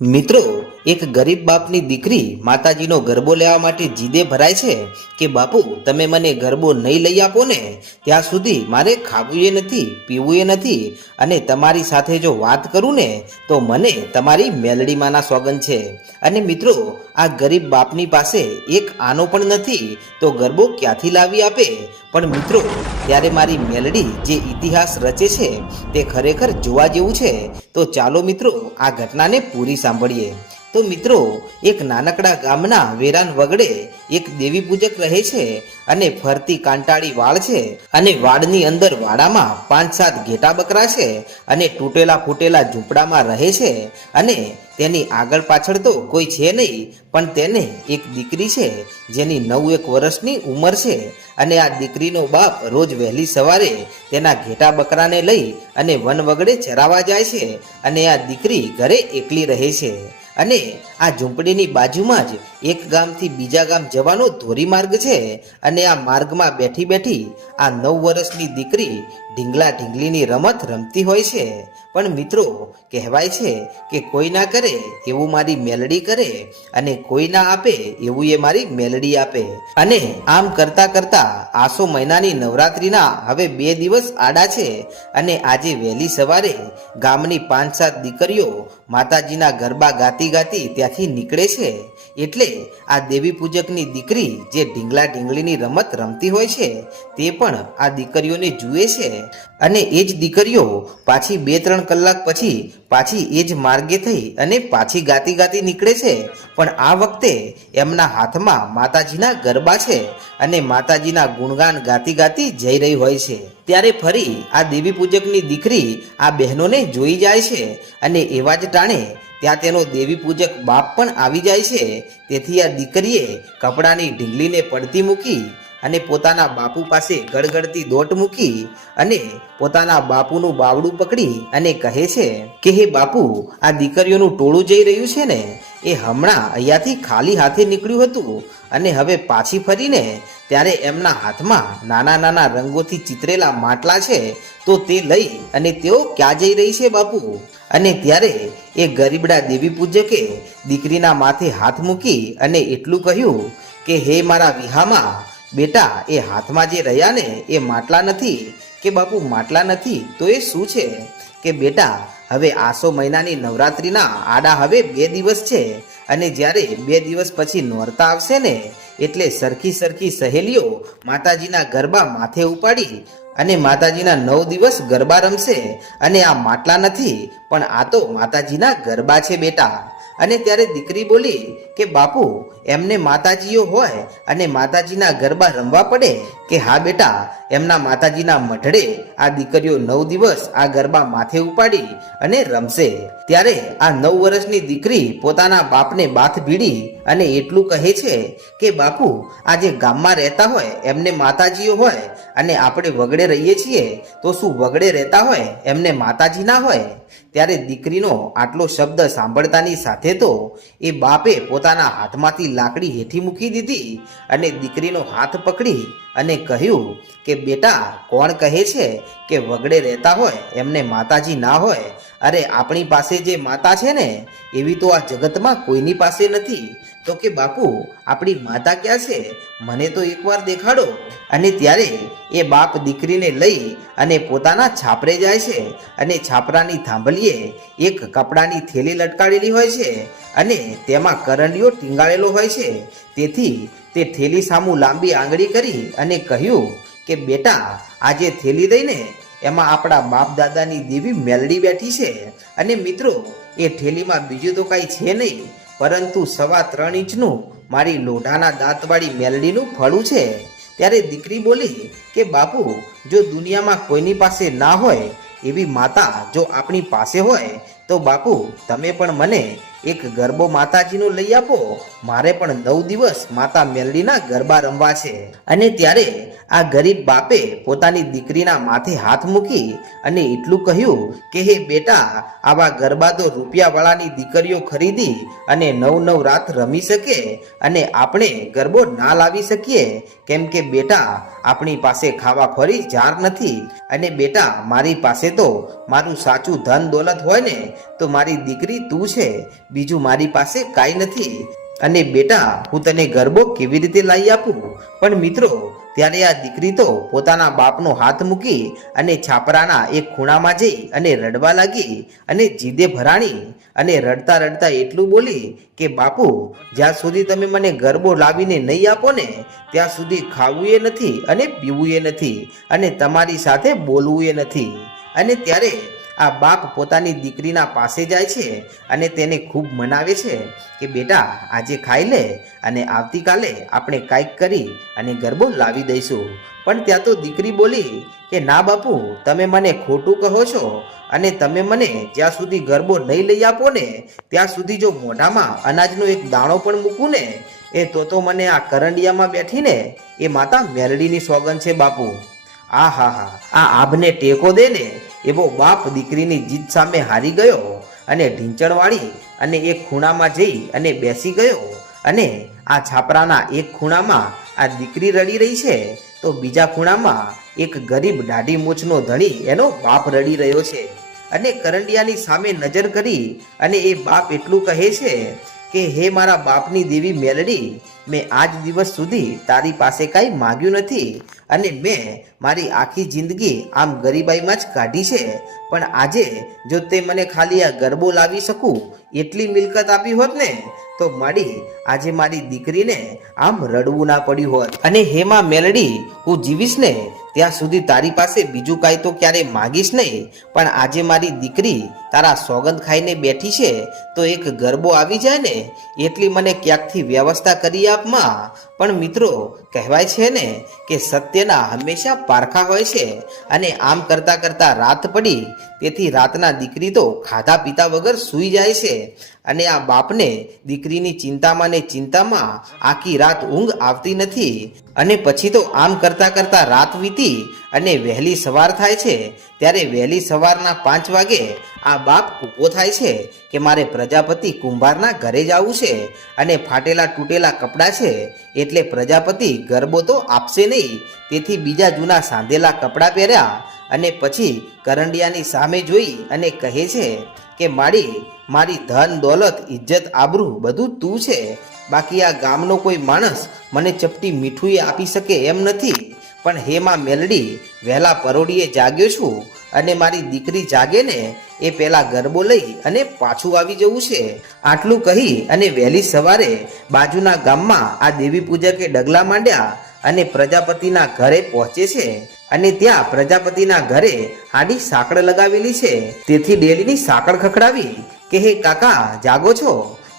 મિત્રો, એક ગરીબ બાપની દીકરી માતાજીનો ગરબો લેવા માટે જીદે ભરાય છે કે બાપુ તમે મને ગરબો નહીં લઈ આપો ને ત્યાં સુધી મારે ખાવું એ નથી, પીવું એ નથી, અને તમારી સાથે જો વાત કરું ને તો મને તમારી મેલડીમાંના સોગંદ છે. અને મિત્રો, આ ગરીબ બાપની પાસે એક આનો પણ નથી તો ગરબો ક્યાંથી લાવી આપે? પણ મિત્રો, ત્યારે મારી મેલડી જે ઇતિહાસ રચે છે તે ખરેખર જોવા જેવું છે. તો ચાલો મિત્રો આ ઘટનાને પૂરી સાંભળીએ. તો મિત્રો, એક નાનકડા ગામના વેરાન વગડે એક દેવી પૂજક રહે છે અને ફરતી કાંટાળી વાડ છે અને વાડની અંદર વાડામાં 5-7 ઘેટા બકરા છે અને તૂટેલા ફૂટેલા ઝૂંપડામાં રહે છે. અને તેની આગળ પાછળ તો કોઈ છે નહીં, પણ તેને એક દીકરી છે જેની 9-1 વર્ષની ઉંમર છે. અને આ દીકરીનો બાપ રોજ વહેલી સવારે તેના ઘેટા બકરાને લઈ અને વન વગડે ચરાવવા જાય છે અને આ દીકરી ઘરે એકલી રહે છે. અને આ ઝૂંપડીની બાજુમાં જ એક ગામથી બીજા ગામ જવાનો ધોરીમાર્ગ છે અને આ માર્ગમાં બેઠી બેઠી આ 9 વર્ષની દીકરી ઢીંગલા ઢીંગલીની રમત રમતી હોય છે. પણ મિત્રો, કહેવાય છે કે કોઈ ના કરે એવું મારી મેલડી કરે અને કોઈ ના આપે એવું એ મારી મેલડી આપે. અને આમ કરતા કરતા આસો મહિનાની નવરાત્રિના હવે 2 દિવસ આડા છે અને આજે વહેલી સવારે ગામની 5-7 દીકરીઓ માતાજીના ગરબા ગાતી ગાતી ત્યાંથી નીકળે છે. એટલે આ દેવી પૂજકની દીકરી જે ઢીંગલા ઢીંગલીની રમત રમતી હોય છે તે પણ આ દીકરીઓને જુએ છે. અને એ જ દીકરીઓ પાછી 2-3 કલાક પછી પાછી એ જ માર્ગે થઈ અને પાછી ગાતી ગાતી નીકળે છે. પણ આ વખતે એમના હાથમાં માતાજીના ગરબા છે અને માતાજીના ગુણગાન ગાતી ગાતી જઈ રહી હોય છે. ત્યારે ફરી આ દેવી પૂજકની દીકરી આ બહેનોને જોઈ જાય છે અને એવા જ ટાણે ત્યાં તેનો દેવી પૂજક બાપ પણ આવી જાય છે. તેથી આ દીકરીએ કપડાની ઢીંગલીને પડતી મૂકી અને પોતાના બાપુ પાસે ગળગળતી દોટ મૂકી અને પોતાના બાપુનું બાવડું પકડી અને કહે છે કે હે બાપુ, આ દીકરીઓનું ટોળું જઈ રહ્યું છે ને એ હમણાં અહીંયાથી ખાલી હાથે નીકળ્યું હતું અને હવે પાછી ફરીને ત્યારે એમના હાથમાં નાના નાના રંગોથી ચિતરેલા માટલા છે તો તે લઈ અને તેઓ ક્યાં જઈ રહી છે બાપુ? અને ત્યારે એ ગરીબડા દેવી પૂજકે દીકરીના માથે હાથ મૂકી અને એટલું કહ્યું કે હે મારા વિહામાં, બેટા એ હાથમાં જે રહ્યા ને એ માટલા નથી. કે બાપુ માટલા નથી તો એ શું છે? કે બેટા હવે આસો મહિનાની નવરાત્રિના આડા હવે 2 દિવસ છે અને જ્યારે 2 દિવસ પછી નોરતા આવશે ને એટલે સરખી સરખી સહેલીઓ માતાજીના ગરબા માથે ઉપાડી અને માતાજીના 9 દિવસ ગરબા રમશે. અને આ માટલા નથી પણ આ તો માતાજીના ગરબા છે બેટા. અને ત્યારે દીકરી બોલી કે બાપુ એમને માતાજીઓ હોય અને માતાજીના ગરબા રમવા પડે? કે હા બેટા, એમના માતાજીના મઢડે આ દીકરીઓ 9 દિવસ આ ગરબા માથે ઉપાડી અને રમશે. ત્યારે આ 9 વર્ષની દીકરી પોતાના બાપને બાથ ભીડી અને એટલું કહે છે કે બાપુ, આ જે ગામમાં રહેતા હોય એમને માતાજીઓ હોય અને આપણે વગડે રહીએ છીએ તો શું વગડે રહેતા હોય એમને માતાજી ના હોય? ત્યારે દીકરીનો આટલો શબ્દ સાંભળતાની સાથે તો એ બાપે પોતાના હાથમાંથી લાકડી હેઠી મૂકી દીધી અને દીકરીનો હાથ પકડી અને કહ્યું કે બેટા, કોણ કહે છે કે વગડે રહેતા હોય એમને માતાજી ના હોય? અરે આપણી પાસે જે માતા છે ને એવી તો આ જગતમાં કોઈની પાસે નથી. તો કે બાપુ આપણી માતા ક્યાં છે? મને તો એકવાર દેખાડો. અને ત્યારે એ બાપ દીકરીને લઈ અને પોતાના છાપરે જાય છે અને છાપરાની થાંભલીએ એક કપડાની થેલી લટકાડેલી હોય છે અને તેમાં કરંડિયો ટીંગાળેલો હોય છે. તેથી તે થેલી સામું લાંબી આંગળી કરી અને કહ્યું કે બેટા, આ જે થેલી દઈને એમાં આપણા બાપ દાદાની દેવી મેલડી બેઠી છે. અને મિત્રો, એ થેલીમાં બીજું તો કાંઈ છે નહીં પરંતુ 3.25 ઇંચનું મારી લોઢાના દાંતવાળી મેલડીનું ફળું છે. ત્યારે દીકરી બોલી કે બાપુ, જો દુનિયામાં કોઈની પાસે ના હોય એવી માતા જો આપણી પાસે હોય તો બાપુ તમે પણ મને એક ગરબો માતાજીનો લઈ આપો. મારે પણ 9 દિવસ માતા મેલડીના ગરબા રમવા છે. અને ત્યારે આ ગરીબ બાપે પોતાની દીકરીના માથે હાથ મૂકી અને એટલું કહ્યું કે હે બેટા, આવા ગરબા તો રૂપિયાવાળાની દીકરીઓ ખરીદી અને 9 રાત રમી શકે અને આપણે ગરબો ના લાવી શકીએ કેમ કે બેટા આપણી પાસે ખાવા ખોરી જાર નથી. અને બેટા મારી પાસે તો મારું સાચું ધન દોલત હોય ને તો મારી દીકરી તું છે. બીજું મારી પાસે કાંઈ નથી, અને બેટા હું તને ગરબો કેવી રીતે લાવી આપું? પણ મિત્રો ત્યારે આ દીકરી તો પોતાના બાપનો હાથ મૂકી અને છાપરાના એક ખૂણામાં જઈ અને રડવા લાગી અને જીદે ભરાણી અને રડતા રડતા એટલું બોલી કે બાપુ, જ્યાં સુધી તમે મને ગરબો લાવીને નહીં આપો ને ત્યાં સુધી ખાવું એ નથી અને પીવું એ નથી અને તમારી સાથે બોલવું એ નથી. અને ત્યારે આ બાપ પોતાની દીકરીના પાસે જાય છે અને તેને ખૂબ મનાવે છે કે બેટા આજે ખાઈ લે અને આવતીકાલે આપણે કાંઈક કરી અને ગરબો લાવી દઈશું. પણ ત્યાં તો દીકરી બોલી કે ના બાપુ, તમે મને ખોટું કહો છો અને તમે મને જ્યાં સુધી ગરબો નહીં લઈ આપો ને ત્યાં સુધી જો મોઢામાં અનાજનો એક દાણો પણ મૂકું ને તો મને આ કરંડિયામાં બેઠીને એ માતા મેલડીની સોગંદ છે બાપુ. આ હા હા, આ આભને ટેકો દે ને એવો બાપ દીકરીની જીદ સામે હારી ગયો અને ઢીંચણવાળી અને એક ખૂણામાં જઈ અને બેસી ગયો. અને આ છાપરાના એક ખૂણામાં આ દીકરી રડી રહી છે તો બીજા ખૂણામાં એક ગરીબ દાઢી મૂછનો ધણી એનો બાપ રડી રહ્યો છે. અને કરંડિયાની સામે નજર કરી અને એ બાપ એટલું કહે છે કે હે મારા બાપની દેવી મેલડી, મેં આજ દિવસ સુધી તારી પાસે કાંઈ માગ્યું નથી અને મેં મારી આખી જિંદગી આમ ગરીબાઈમાં જ કાઢી છે. પણ આજે જો તે મને ખાલી આ ગરબો લાવી શકું એટલી મિલકત આપી હોત ને તો આજે મારી દીકરીને આમ રડવું ના પડ્યું હોત. અને હેમાં મેલડી, હું જીવીશ ને ત્યાં સુધી તારી પાસે બીજું કાંઈ તો ક્યારે માગીશ નહીં, પણ આજે મારી દીકરી તારા સોગંદ ખાઈને બેઠી છે તો એક ગરબો આવી જાય ને એટલી મને ક્યાંકથી વ્યવસ્થા કરી આપમાં. પણ મિત્રો કહેવાય છે ને કે સત્યના હંમેશા પારખા હોય છે. અને આમ કરતા કરતા રાત પડી તેથી રાતના દીકરી તો ખાધા પીતા વગર સૂઈ જાય છે. અને આ બાપને દીકરીની ચિંતામાં ને ચિંતામાં આખી રાત ઊંઘ આવતી નથી. અને પછી તો આમ કરતા કરતા રાત વીતી અને વહેલી સવાર થાય છે. ત્યારે વહેલી સવારના 5 વાગે આ બાપ ઊભો થાય છે કે મારે પ્રજાપતિ કુંભારના ઘરે જવું છે અને ફાટેલા તૂટેલા કપડાં છે એટલે પ્રજાપતિ ગરબો તો આપશે નહીં. તેથી બીજા જૂના સાંધેલા કપડાં પહેર્યા અને પછી કરંડિયાની સામે જોઈ અને કહે છે કે મારી ધન દોલત ઇજ્જત આબરૂ બધું તું છે. બાકી આ ગામનો કોઈ માણસ મને ચપટી મીઠું આપી શકે એમ નથી. પણ હેમાં મેલડી, વહેલા પરોડીએ જાગ્યો છું અને મારી દીકરી જાગે ને એ પહેલા ગરબો લઈ અને પાછું આવી જવું છે. આટલું કહી અને વહેલી સવારે બાજુના ગામમાં આ દેવી પૂજકે ડગલા માંડ્યા અને પ્રજાપતિના ઘરે પહોંચે છે. અને ત્યાં પ્રજાપતિના ઘરે આડી સાંકળ લગાવેલી છે તેથી ડેલીની સાંકળ ખખડાવી કે હે કાકા જાગો છો?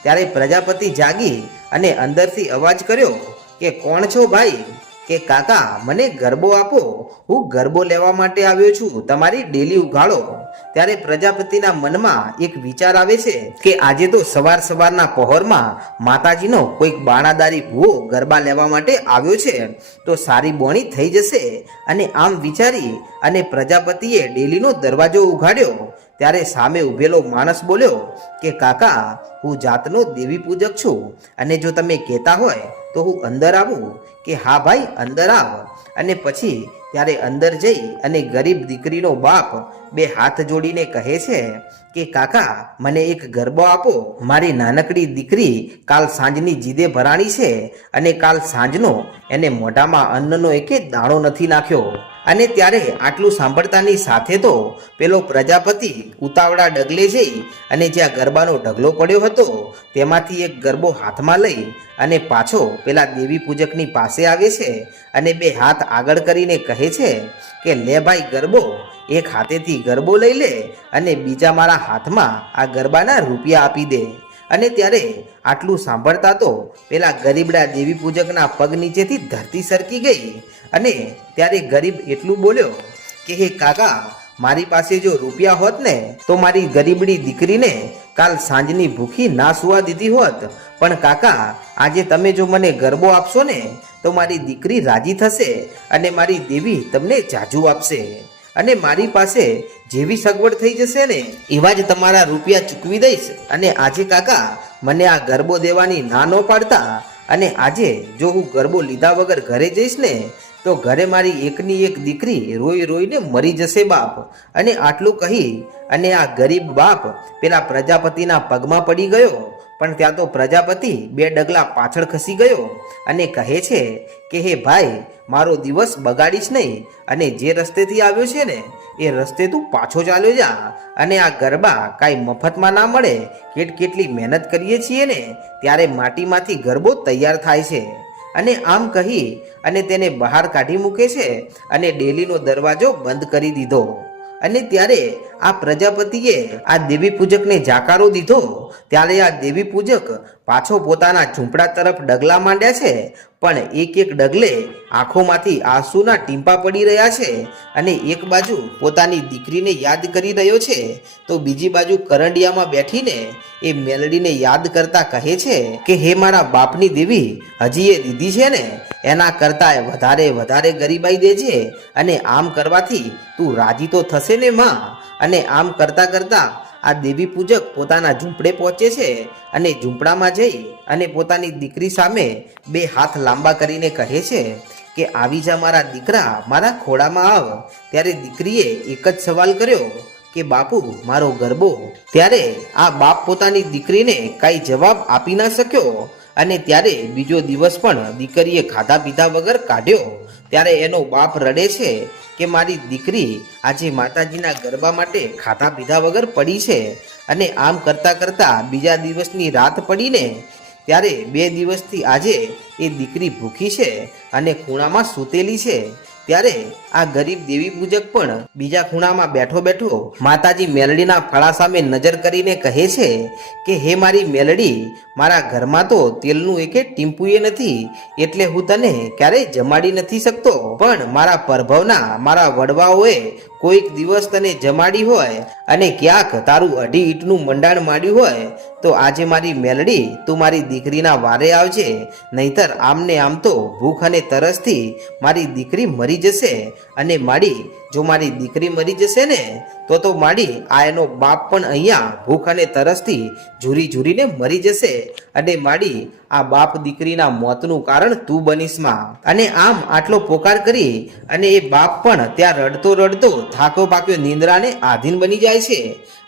ત્યારે પ્રજાપતિ જાગી અને અંદરથી અવાજ કર્યો કે કોણ છો ભાઈ? કે કાકા મને ગરબો આપો, હું ગરબો લેવા માટે આવ્યો છું, તમારી ડેલી ઉઘાડો. ત્યારે પ્રજાપતિના મનમાં એક વિચાર આવે છે કે આજે તો સવારના પહોરમાં માતાજીનો કોઈક બાણાદારી ભૂવો ગરબા લેવા માટે આવ્યો છે તો સારી બોણી થઈ જશે. અને આમ વિચારી અને પ્રજાપતિએ ડેલીનો દરવાજો ઉઘાડ્યો. ત્યારે સામે ઉભેલો માણસ બોલ્યો કે કાકા, હું જાતનો દેવી પૂજક છું અને જો તમે કહેતા હોય તો હું અંદર આવું? કે હા ભાઈ અંદર આવ. અને પછી ત્યારે અંદર જઈ અને ગરીબ દીકરીનો બાપ 2 હાથ જોડીને કહે છે કે કાકા મને એક ગરબો આપો. મારી નાનકડી દીકરી કાલ સાંજની જીદે ભરાણી છે અને કાલ સાંજનો એને મોઢામાં અન્નનો એકે દાણો નથી નાખ્યો. અને ત્યારે આટલું સાંભળતાની સાથે તો પેલો પ્રજાપતિ ઉતાવળા ડગલે જઈ અને જ્યાં ગરબાનો ઢગલો પડ્યો હતો તેમાંથી એક ગરબો હાથમાં લઈ અને પાછો પેલા દેવી પૂજકની પાસે આવે છે અને 2 હાથ આગળ કરીને કહે છે કે લે ભાઈ ગરબો, એક હાથેથી ગરબો લઈ લે અને બીજા મારા હાથમાં આ ગરબાના રૂપિયા આપી દે. અને ત્યારે આટલું સાંભળતા તો પેલા ગરીબડા દેવી પૂજકના પગ નીચેથી ધરતી સરકી ગઈ. અને ત્યારે ગરીબ એટલું બોલ્યો કે હે કાકા, મારી પાસે જો રૂપિયા હોત ને તો મારી ગરીબડી દીકરીને કાલ સાંજની ભૂખી ના સુવા દીધી હોત. પણ કાકા, આજે તમે જો મને ગરબો આપશો ને તો મારી દીકરી રાજી થશે અને મારી દેવી તમને જાજુ આપશે અને મારી પાસે જેવી સગવડ થઈ જશે ને એવા જ તમારા રૂપિયા ચૂકવી દઈશ. અને આજે કાકા મને આ ગરબો દેવાની ના ન પાડતા અને આજે જો હું ગરબો લીધા વગર ઘરે જઈશ ને તો ઘરે મારી એકની એક દીકરી રોઈ રોઈને મરી જશે બાપ. અને આટલું કહી અને આ ગરીબ બાપ પેલા પ્રજાપતિના પગમાં પડી ગયો. પણ ત્યાં તો પ્રજાપતિ 2 ડગલા પાછળ ખસી ગયો અને કહે છે કે હે ભાઈ, મારો દિવસ બગાડીશ નહીં, અને જે રસ્તેથી આવ્યો છે ને એ રસ્તે તું પાછો ચાલ્યો જા. અને આ ગરબા કાંઈ મફતમાં ના મળે, કેટલી મહેનત કરીએ છીએ ને ત્યારે માટીમાંથી ગરબો તૈયાર થાય છે. અને આમ કહી અને તેને બહાર કાઢી મૂકે છે અને ડેલીનો દરવાજો બંધ કરી દીધો. અને ત્યારે આ પ્રજાપતિએ આ દેવી પૂજકને જાકારો દીધો. ત્યારે આ દેવી પૂજક પાછો પોતાના ઝૂંપડા તરફ ડગલા માંડ્યા છે. પણ એક ડગલે આંખોમાંથી આંસુના ટીંપા પડી રહ્યા છે. અને એક બાજુ પોતાની દીકરીને યાદ કરી રહ્યો છે, તો બીજી બાજુ કરંડિયામાં બેઠીને એ મેલડીને યાદ કરતા કહે છે કે હે મારા બાપની દેવી, હજી એ દીધી છે ને એના કરતાં વધારે ગરીબાઈ દેજે. અને આમ કરવાથી તું રાજી તો થશે ને માં. અને આમ કરતા આ દેવી પૂજક પોતાના ઝૂંપડે પહોંચે છે અને ઝૂંપડામાં જઈ અને પોતાની દીકરી સામે 2 હાથ લાંબા કરીને કહે છે કે આવી જા મારા દીકરા, મારા ખોળામાં આવ. ત્યારે દીકરીએ એક જ સવાલ કર્યો કે બાપુ, મારો ગરબો. ત્યારે આ બાપ પોતાની દીકરીને કાંઈ જવાબ આપી ના શક્યો. અને ત્યારે બીજો દિવસ પણ દીકરીએ ખાધા પીધા વગર કાઢ્યો. ત્યારે એનો બાપ રડે છે કે મારી દીકરી આજે માતાજીના ગરબા માટે ખાધા પીધા વગર પડી છે. અને આમ કરતા બીજા દિવસની રાત પડીને ત્યારે 2 દિવસથી આજે એ દીકરી ભૂખી છે અને ખૂણામાં સૂતેલી છે. ત્યારે આ ગરીબ દેવી પૂજક પણ બીજા ખૂણામાં બેઠો માતાજી મેલડીના ફળા સામે નજર કરીને કહે છે કે હે મારી મેલડી, મારા ઘરમાં તો તેલનું એકે ટીમ્પુએ નથી, એટલે હું તને ક્યારેય જમાડી નથી શકતો. પણ મારા પરભવના મારા વડવાઓએ કોઈક દિવસ તને જમાડી હોય અને ક્યાંક તારું 2.5 ઈંટનું મંડાણ માંડ્યું હોય તો આજે મારી મેલડી, તું મારી દીકરીના વારે આવજે. નહીતર આમને આમ તો ભૂખ અને તરસથી મારી દીકરી મરી જશે. અને માડી, જો મારી દીકરી મરી જશે ને તો માડી આ એનો બાપ પણ અહીંયા ભૂખ અને તરસથી ઝૂરીને મરી જશે. અને માડી, આ બાપ દીકરીના મોતનું કારણ તું બનીશ માં. અને આમ આટલો પોકાર કરી અને એ બાપ પણ ત્યાં રડતો થાકો પાક્યો નિંદ્રાને આધીન બની જાય છે.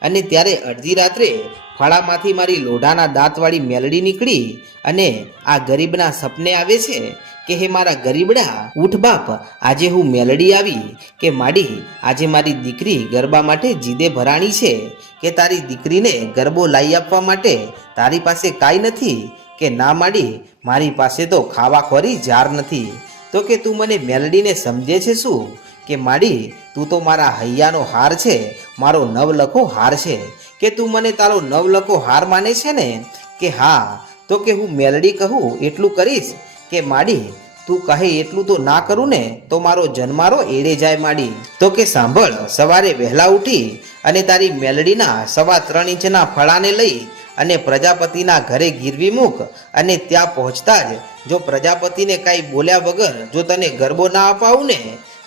અને ત્યારે અડધી રાત્રે ફળામાંથી મારી લોઢાના દાંતવાળી મેલડી નીકળી અને આ ગરીબના સપને આવે છે કે હે મારા ગરીબડા, ઉઠ બાપ, આજે હું મેલડી આવી કે માડી, આજે મારી દીકરી ગરબા માટે જીદે ભરાણી છે કે તારી દીકરીને ગરબો લાવી આપવા માટે તારી પાસે કાંઈ નથી. કે ના માડી, મારી પાસે તો ખાવાખોરી જાર નથી. તો કે તું મને મેલડીને સમજે છે શું? કે માડી, તું તો મારા હૈયાનો હાર છે, મારો નવલખો હાર છે. કે તું મને તારો નવલખો હાર માને છે ને? કે હા. તો કે હું મેલડી કહું એટલું કરીશ? કે માડી, તું કહે એટલું તો ના કરું ને તો મારો જન્મારો એળે જાય માડી. તો કે સાંભળ, સવારે વહેલા ઉઠી અને તારી મેલડીના 3.25 ઇંચના ફળાને લઈ અને પ્રજાપતિના ઘરે ગીરવી મૂક. અને ત્યાં પહોંચતા જ જો પ્રજાપતિને કાંઈ બોલ્યા વગર જો તને ગરબો ના અપાવું ને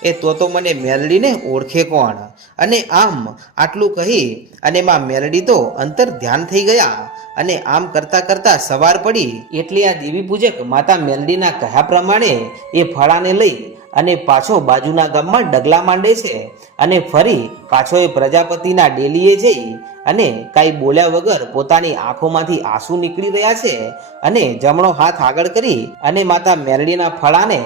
એ તો મને મેલડીને ઓળખે કોણ? અને આમ આટલું કહી અને માં મેલડી તો અંતર ધ્યાન થઈ ગયા. અને આમ કરતા સવાર પડી એટલે આ દેવી પૂજક માતા મેલડીના કહ્યા પ્રમાણે એ ફળાને લઈ અને પાછો બાજુના ગામમાં ડગલા માંડે છે. અને ફરી પાછો એ પ્રજાપતિના ડેલીએ જઈ અને કાંઈ બોલ્યા વગર પોતાની આંખોમાંથી આંસુ નીકળી રહ્યા છે. અને જમણો હાથ આગળ કરી અને માતા મેલડીના ફળાને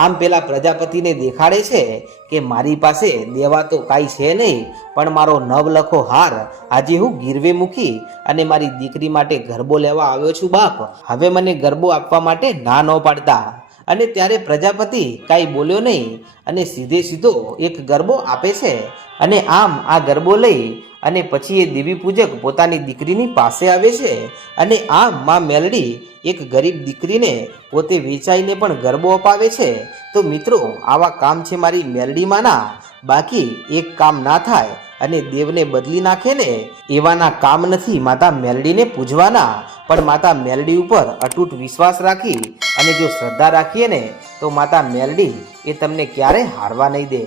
આમ પેલા પ્રજાપતિને દેખાડે છે કે મારી પાસે દેવા તો કાંઈ છે નહીં, પણ મારો નવલખો હાર આજે હું ગીરવે મૂકી અને મારી દીકરી માટે ગરબો લેવા આવ્યો છું બાપ. હવે મને ગરબો આપવા માટે ના ન પાડતા. અને ત્યારે પ્રજાપતિ કાંઈ બોલ્યો નહીં અને સીધો એક ગરબો આપે છે. અને આમ આ ગરબો લઈ અને પછી એ દેવી પૂજક પોતાની દીકરીની પાસે આવે છે. અને આમ માં મેલડી એક ગરીબ દીકરીને પોતે વેચાઈને પણ ગરબો અપાવે છે. તો મિત્રો, આવા કામ છે મારી મેલડીમાંના. બાકી એક કામ ના થાય અને દેવને બદલી નાખે ને એવાના કામ નથી માતા મેલડીને પૂજવાના. પણ માતા મેલડી ઉપર અતૂટ વિશ્વાસ રાખી અને જો શ્રદ્ધા રાખીએ ને તો માતા મેલડી એ તમને ક્યારે હારવા નહીં દે.